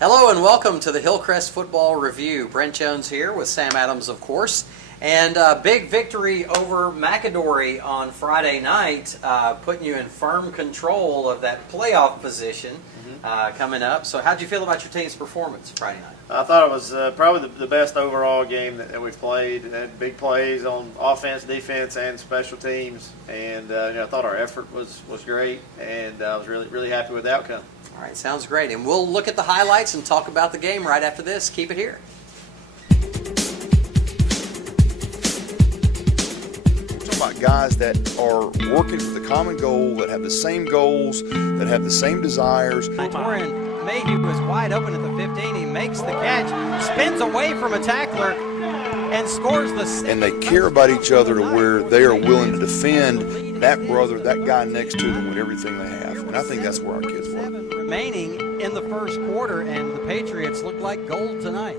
Hello and welcome to the Hillcrest Football Review. Brent Jones here with Sam Adams, of course. And big victory over McAdory on Friday night, putting you in firm control of that playoff position coming up. So how'd you feel about your team's performance Friday night? I thought it was probably the best overall game that we've played. It had big plays on offense, defense, and special teams. And I thought our effort was great, and I was really happy with the outcome. All right, sounds great. And we'll look at the highlights and talk about the game right after this. Keep it here. About guys that are working for the common goal, that have the same goals, that have the same desires. Torin Mayhew was wide open at the 15. He makes the catch, spins away from a tackler, and scores the... And they care about each other to where they are willing to defend that brother, that guy next to them with everything they have. And I think that's where our kids were. Remaining in the first quarter, and the Patriots look like gold tonight.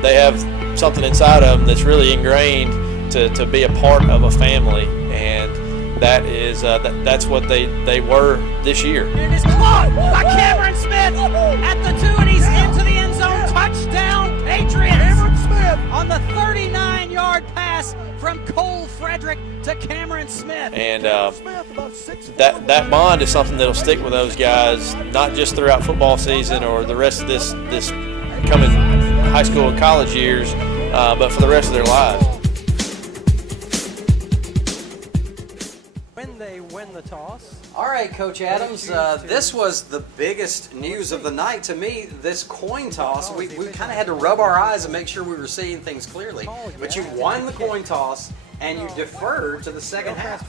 They have something inside of them that's really ingrained to be a part of a family, and that is that's what they were this year. And it's caught by Cameron Smith at the 2, and he's into the end zone. Touchdown, Patriots! Cameron Smith on the 39-yard pass from Cole Frederick to Cameron Smith. And that bond is something that'll stick with those guys, not just throughout football season or the rest of this coming high school and college years, but for the rest of their lives. When they win the toss. All right, Coach Adams, this was the biggest news of the night. To me, this coin toss, we kind of had to rub our eyes and make sure we were seeing things clearly. But you won the coin toss, and you deferred to the second half.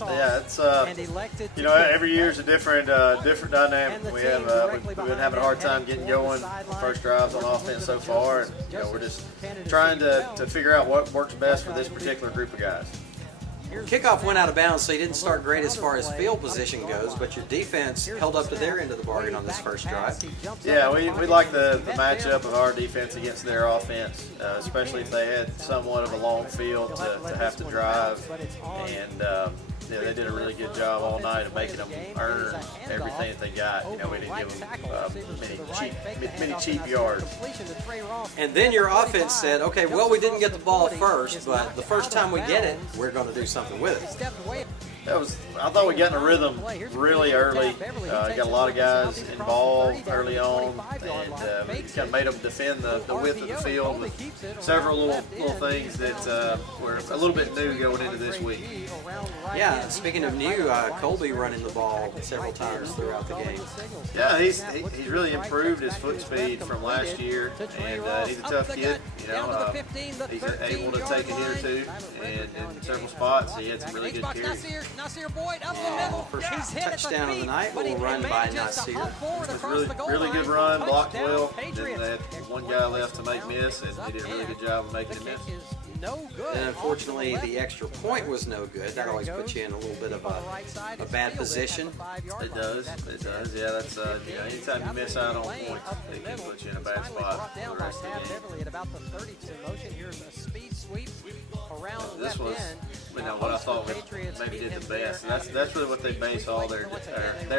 Yeah, it's every year is a different dynamic. We've been having a hard time getting going first drives on offense so far, and we're just trying to figure out what works best for this particular group of guys. Kickoff went out of bounds, so you didn't start great as far as field position goes, but your defense held up to their end of the bargain on this first drive. Yeah, we like the matchup of our defense against their offense, especially if they had somewhat of a long field to have to drive. And they did a really good job all night of making them earn everything that they got. We didn't give them many cheap yards. And then your offense said, okay, well, we didn't get the ball first, but the first time we get it, we're going to do something with it. I thought we got in a rhythm really early. Got a lot of guys involved early on, and we kind of made them defend the width of the field with several little things that were a little bit new going into this week. Yeah, speaking of new, Colby running the ball several times throughout the game. Yeah, he's really improved his foot speed from last year, and he's a tough kid. He's able to take a hit or two, and in several spots he had some really good carries. Nasir Boyd up the middle. First touchdown of the night, little run by Nasir. It was a really good run, blocked well. Then they had one guy left to make miss, and he did a really good job of making him miss. And unfortunately, the extra point was no good. That always puts you in a little bit of a bad position. It does. Yeah, that's anytime you miss out on points, it can put you in a bad spot for the rest of the game. This was, what I thought maybe did the best. And that's really what they base all their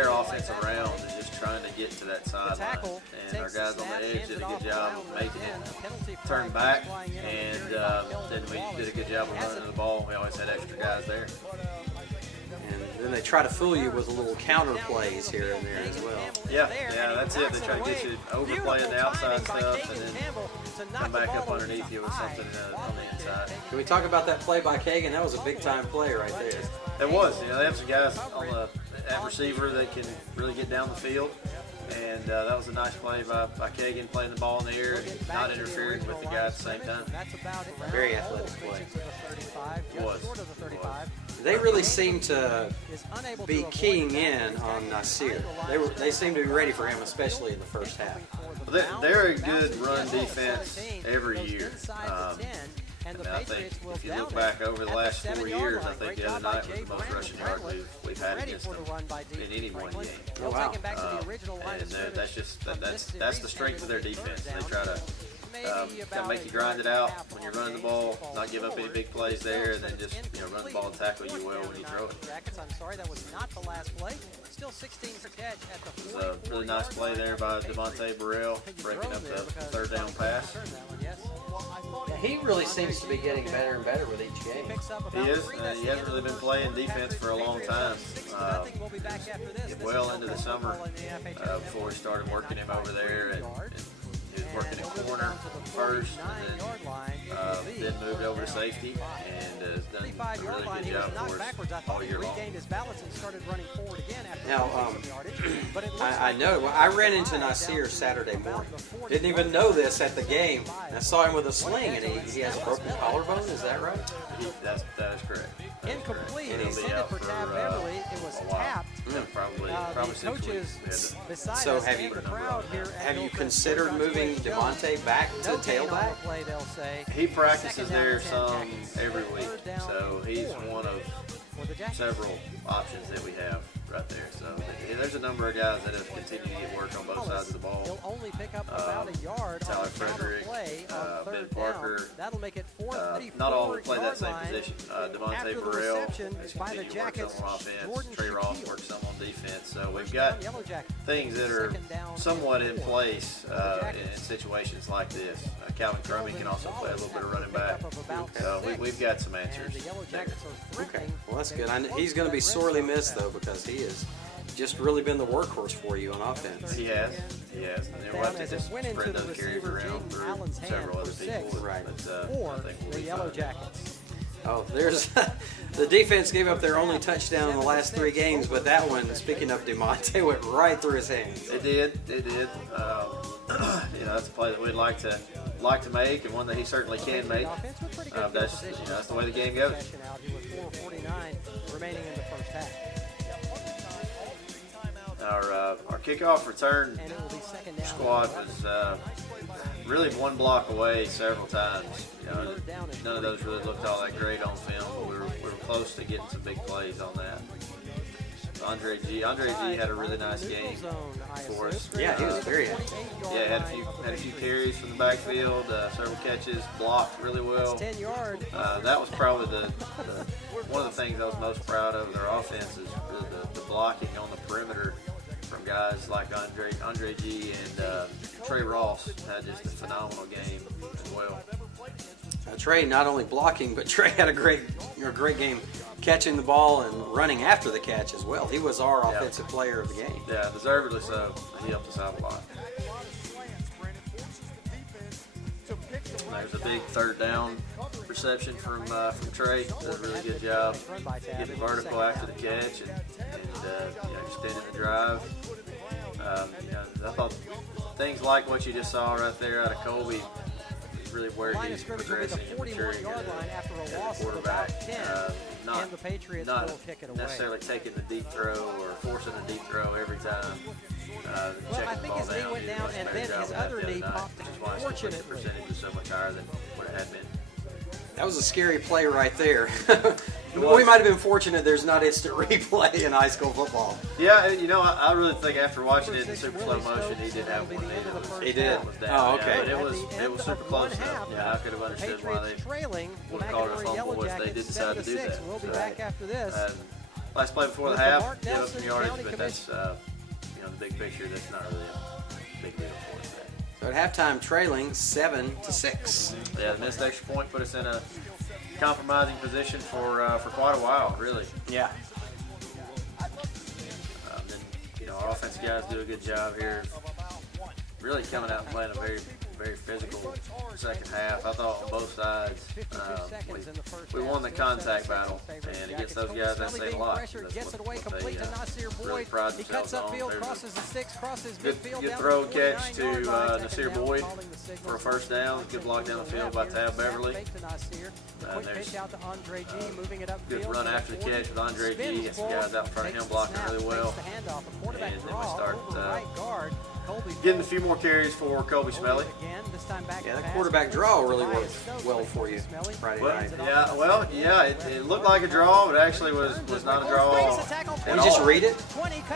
offense around, is just trying to get to that sideline. And our guys on the edge did a good job of making it turn back, and then we did a good job of running the ball. We always had extra guys there. And then they try to fool you with a little counter plays here and there as well. Yeah, that's it. They try to get you overplaying the outside stuff and then come back up underneath you with something on the inside. Can we talk about that play by Kagan? That was a big-time play right there. It was. They have some guys on at receiver that can really get down the field. And that was a nice play by Kagan, playing the ball in the air and not interfering with the guy at the same time. Very athletic play. It was. They really seem to be keying in on Nasir. They seem to be ready for him, especially in the first half. They're a good run defense every year. And I think if you look back over the last 4 years, I think the other night was the most rushing yard we've had against them in any one game. Oh, wow. And that's the strength of their defense. They try to kind of make you grind it out when you're running the ball, not give up any big plays there, and then just run the ball and tackle you well when you throw it. I'm sorry, that was not the last play. Still 16 for catch at the It was a really nice play there by Devontae Burrell, breaking up the third down pass. Yeah, he really seems to be getting better and better with each game. He is. He hasn't really been playing defense for a long time. Well into the summer before we started working him over there, and he was working at corner first, and then moved over to safety, and has done a really good job for us all year long. Now, I know. I ran into Nasir Saturday morning. Didn't even know this at the game. I saw him with a sling, and he has a broken collarbone. Is that right? That is correct. Incomplete. And He he'll be sent it out for Tab for Beverly. It was a while. tapped. Yeah, probably 6 weeks. So have you considered moving Devontae back to tailback? He practices there some every week, so he's one of several options that we have right there. So there's a number of guys that have continued to get work on both sides of the ball. He'll only pick up about a yard Tyler on the counter Frederick, play on Ben third Parker. down. That'll make it Not all will 44 play that same yard position. line. Devontae After the Burrell reception has by the continued to work Jackets, some on offense. Jordan Trey Ross Shaquille. works some on defense. So we've got Yellow Jackets. things that are Second down somewhat and in 4. place in situations like this. Calvin Crummy can also play a little bit of running back. So we've got some And answers the Yellow there. Jackets are Okay, threatening. well that's good. He's going to be sorely missed though because he has just really been the workhorse for you on offense. He has. And we'll have to just spread those carries around through several other people. Right. But Or I think we'll the be Yellow fine. Jackets. Oh, there's the defense gave up their only touchdown in the last 3 games, but that one, speaking of DeMonte, went right through his hands. It did. That's a play that we'd like to make, and one that he certainly can make. That's the way the game goes. With 4:49 remaining in the first half. Our kickoff return And it will be second down. squad was really one block away several times. None of those really looked all that great on film, but we were close to getting some big plays on that. Andre G had a really nice game for us. Yeah, he was very active. Yeah, had a few carries from the backfield, several catches, blocked really well. 10 yards. That was probably one of the things I was most proud of. Their offense is really the blocking on the perimeter from guys like Andre G and Trey Ross had just a phenomenal game as well. Trey not only blocking, but Trey had a great game catching the ball and running after the catch as well. He was our offensive player of the game. Yeah, deservedly so. He helped us out a lot. There's a big third down reception from Trey. Does a really good job getting vertical after the catch and extending the drive. I thought things like what you just saw right there out of Colby is really where he's progressing and maturing as a quarterback. Not necessarily taking the deep throw or forcing a deep throw every time. Well, I think his knee went down, and then his other knee popped. Fortunately, the percentage is so much higher than what it had been. That was a scary play right there. We might have been fortunate there's not instant replay in high school football. Yeah, I really think after watching it in super slow motion, he did have one knee that was, He did? that was down. Oh, okay. Yeah, but it was super close though. Yeah, I could have understood why they would have called it a fumble if they did decide to do that. We'll be back after this. Last play before the half, gave up some yardage, but that's the big picture. That's not really a big deal for us. So at halftime, trailing 7-6. Yeah, the missed extra point put us in a compromising position for quite a while, really. Yeah. Then our offensive guys do a good job here, really coming out and playing a very, very physical second half. I thought on both sides we won the contact battle, and against those guys that say a lot. That's what they really pride themselves on. There's a good throw and catch to Nasir Boyd for a first down. Good block down the field by Tab Beverly. And there's good run after the catch with Andre G. Gets the guys out in front of him blocking really well. And then we start getting a few more carries for Colby Smelly. Yeah, that quarterback draw really worked well for you Friday night. It looked like a draw, but actually was not a draw. Did you just read it?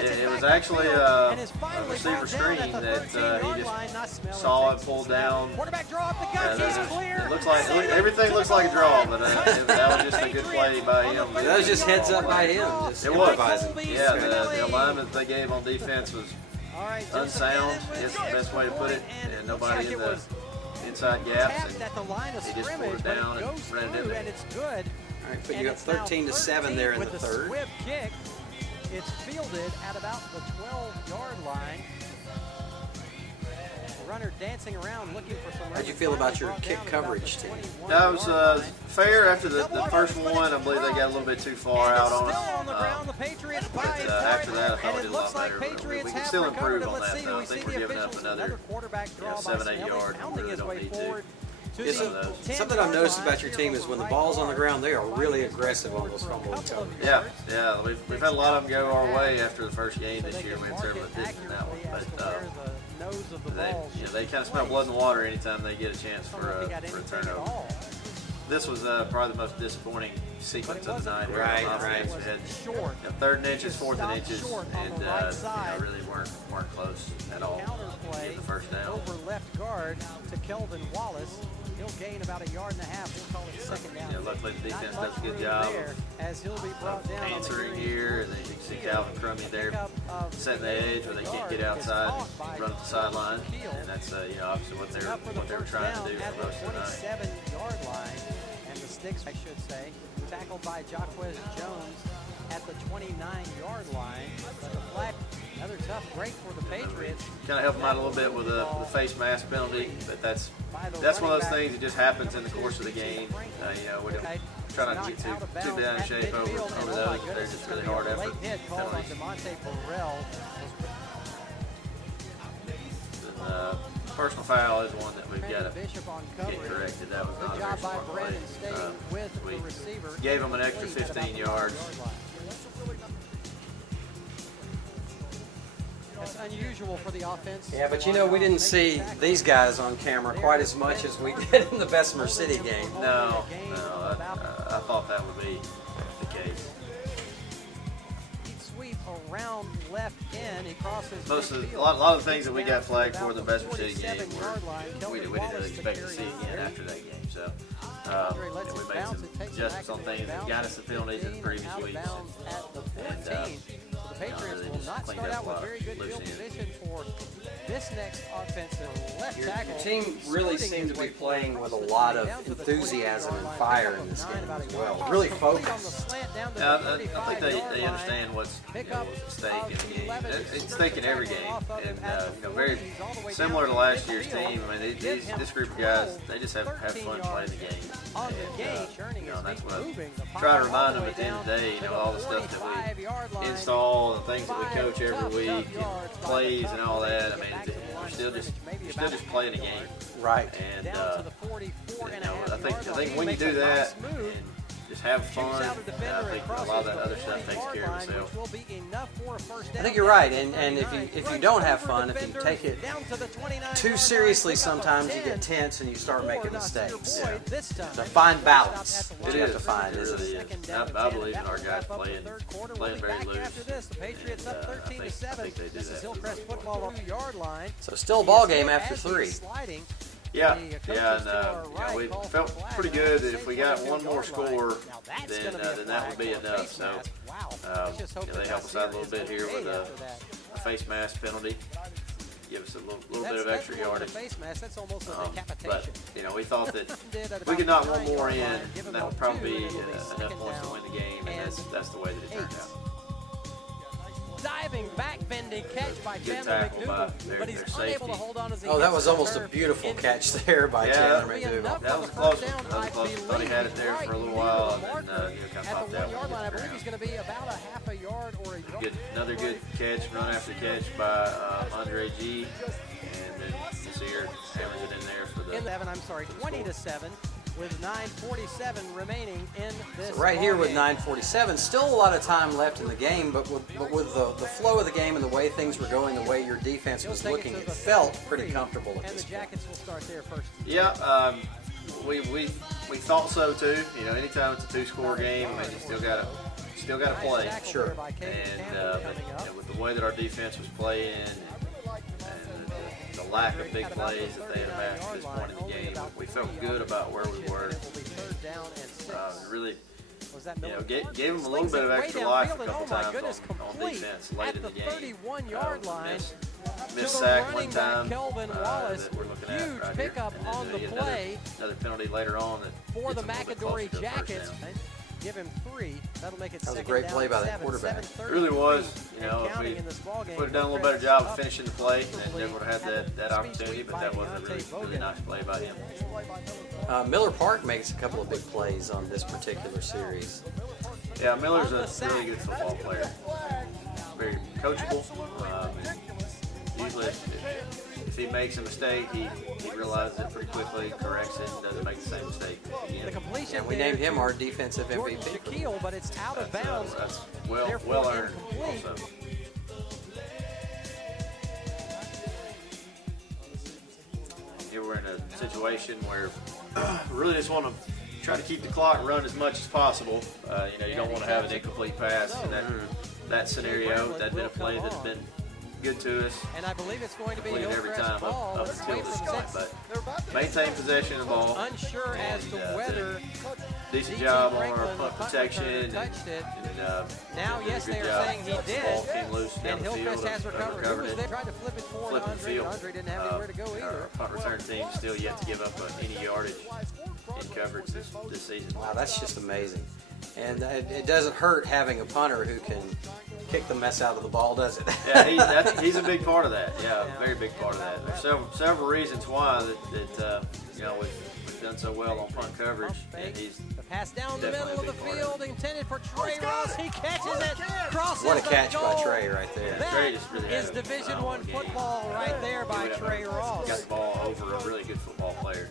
It was actually a receiver screen that he just saw and pulled down. It everything looks like a draw, but that was just a good play by him. That was just heads up by him. Just It was. improvising. Yeah, the alignment they gave on defense was unsound. Is the best way to put it, and nobody in the inside gaps, and he just pulled it down and ran it in there. All right, put you up 13-7 there in the third. It's fielded at about the 12-yard line. Runner dancing around looking for some. How'd you feel about your kick coverage team? That was fair after the first one. I believe they got a little bit too far out on it. But after that, I thought we did a lot better. We can still improve on that, though. I think we're giving up another 7-8 yards. We really don't need to. Something I've noticed about your team is when the ball's on the ground, they are really aggressive on those fumble recoveries. Yeah. We've had a lot of them go our way after the first game this year. We had several that didn't in that one, but they kind of smell blood in the water anytime they get a chance for a turnover. This was probably the most disappointing sequence of the night. Right. We had 3rd and inches, 4th and inches, and really weren't close at all to get the first down. Over left guard to Kelvin Wallace. He'll gain about 1.5 yards. We'll call it 2nd down. Yeah, luckily the defense does a good job of answering here, and then you can see Calvin Crummy there setting the edge where they can't get outside and run up the sideline, and that's obviously what they were trying to do for most of the night. 27-yard line, and the sticks, I should say, tackled by Jaquez Jones at the 29-yard line. The flag, another tough break for the Patriots. Kind of help them out a little bit with the face mask penalty, but that's one of those things that just happens in the course of the game. We don't try not to get too down in shape over those. They're just really hard effort penalties. Personal foul is one that we've got to get corrected. That was not a very smart play. We gave them an extra 15 yards. That's unusual for the offense. Yeah, but we didn't see these guys on camera quite as much as we did in the Bessemer City game. No, I thought that would be the case. Sweep around left end. He crosses. A lot of the things that we got flagged for the Bessemer City game we didn't really expect to see again after that game. So we made some adjustments on things that got us the penalties in the previous weeks. The Patriots will not start out with very good field position for this next offensive left tackle. Your team really seemed to be playing with a lot of enthusiasm and fire in this game as well. Really focused. I think they understand what's at stake in the game. It's at stake in every game, and very similar to last year's team. I mean, this group of guys, they just have fun playing the game. And that's what I try to remind them at the end of the day. All the stuff that we install, the things that we coach every week, and plays and all that. I mean, you're still just playing a game, right? And I think when you do that and just have fun, I think a lot of that other stuff takes care of itself. I think you're right, and if you don't have fun, if you take it too seriously, sometimes you get tense and you start making mistakes. Yeah. So find balance. What you have to find, isn't it? I believe in our guys playing very loose. The Patriots up 13-7. This is Hillcrest football on the 2-yard line. So still a ball game after 3. Yeah, and we felt pretty good that if we got one more score, then that would be enough. So they help us out a little bit here with a face mask penalty, give us a little bit of extra yardage. But we thought that if we could knock one more in, that would probably be enough points to win the game, and that's the way that it turned out. Diving back bending catch by Good Chandler tackle by McDougal, but he's their unable to safety. hold on as he That was hits almost the a turf beautiful into catch there by Chandler McDougal. That was a close one. I thought he had it there for a little while, and then kind of at popped the that 1-yard line. I believe one. he's going to be about a half a yard or a yard. Another good catch, run after catch by Andre G. And then you see her hammers it in there for the 20-7 with 9:47 remaining in this. So right here with ball game. 9:47, still a lot of time left in the game, but with the flow of the game and the way things were going, the way your defense was looking, it felt pretty comfortable at And this the point. Jackets will start there first. Yeah, we thought so too. Anytime it's a two-score game, I mean, you still gotta play. Sure. And with the way that our defense was playing and the lack of big plays that they have had at this point in the game, we felt good about where we were. Really, gave them a little bit of extra life a couple times on defense late in the game. 31-yard line. Missed sack one time that we're looking at right here. On the play. Another penalty later on for the McAdory Jackets. Give him 3. That'll make it that was a great play by that quarterback. It really was. If we would have done a little better job of finishing the play, then never would have had that opportunity. But that was a really nice play by him. Miller Park makes a couple of big plays on this particular series. Yeah, Miller's a really good football player. Very coachable. Usually, if he makes a mistake, he realizes it pretty quickly, corrects it, and doesn't make the same mistake again. And we named him our defensive MVP. Shaquille, but it's out of bounds. That's well earned also. Here we're in a situation where we really just want to try to keep the clock run as much as possible. You don't want to have an incomplete pass in that scenario. That's been a play that's been good to us. And I believe it's going to be every time up until this point. But maintain possession of the ball. Unsure as to whether decent job on our punt protection. And now, yes, they are saying he did. The ball came loose down and the Hillcrest field. has recovered. He was there, tried to flip it forward to Andre. Andre didn't have anywhere to go either. Our punt return team still yet to give up any yardage in coverage this season. Wow, that's just amazing. And it doesn't hurt having a punter who can kick the mess out of the ball, does it? Yeah, he's a big part of that. Yeah, a very big part of that. There's several reasons why that we've done so well on punt coverage, and he's the pass down the middle of the field intended for Trey Ross. He catches it, crosses What a catch the by goal. Trey right there. Trey just really Is Division I football right there by Trey Ross. Got the ball over a really good football player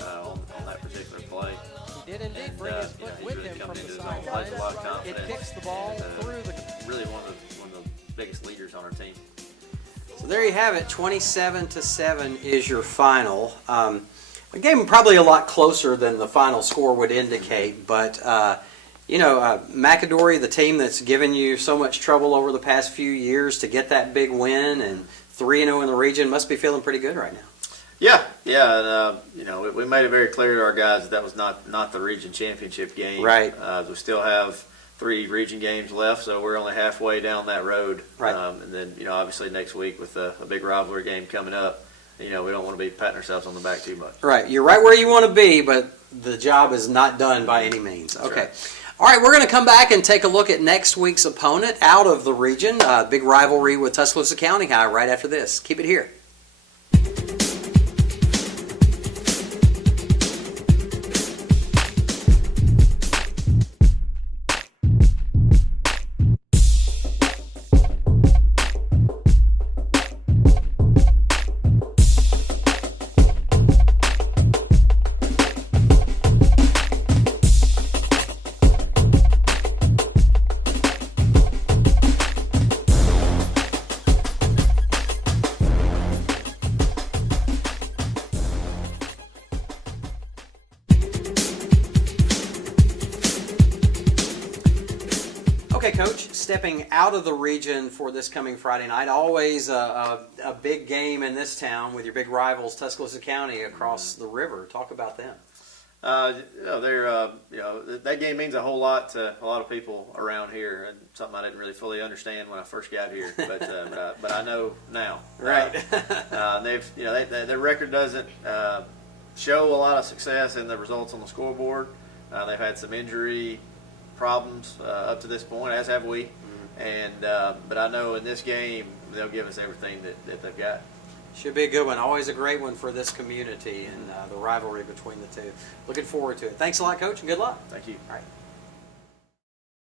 on that particular play. He did indeed bring his foot with him from the sideline. It kicks the ball through the. Really one of the biggest leaders on our team. So there you have it. 27-7 is your final. A game probably a lot closer than the final score would indicate, but McAdory, the team that's given you so much trouble over the past few years, to get that big win and 3-0 in the region, must be feeling pretty good right now. Yeah, and we made it very clear to our guys that was not the region championship game. Right. We still have 3 region games left, so we're only halfway down that road. Right. And then obviously next week with a big rivalry game coming up, we don't want to be patting ourselves on the back too much. Right. You're right where you want to be, but the job is not done by any means. That's okay. Right. All right, we're going to come back and take a look at next week's opponent out of the region. Big rivalry with Tuscaloosa County High right after this. Keep it here. Okay, Coach, stepping out of the region for this coming Friday night, always a big game in this town with your big rivals, Tuscaloosa County, across the river. Talk about them. That game means a whole lot to a lot of people around here, and something I didn't really fully understand when I first got here, but I know now. Right. Their record doesn't show a lot of success in the results on the scoreboard. They've had some injury problems up to this point, as have we. But I know in this game they'll give us everything that they've got. Should be a good one. Always a great one for this community and the rivalry between the two. Looking forward to it. Thanks a lot, Coach, and good luck. Thank you. All right.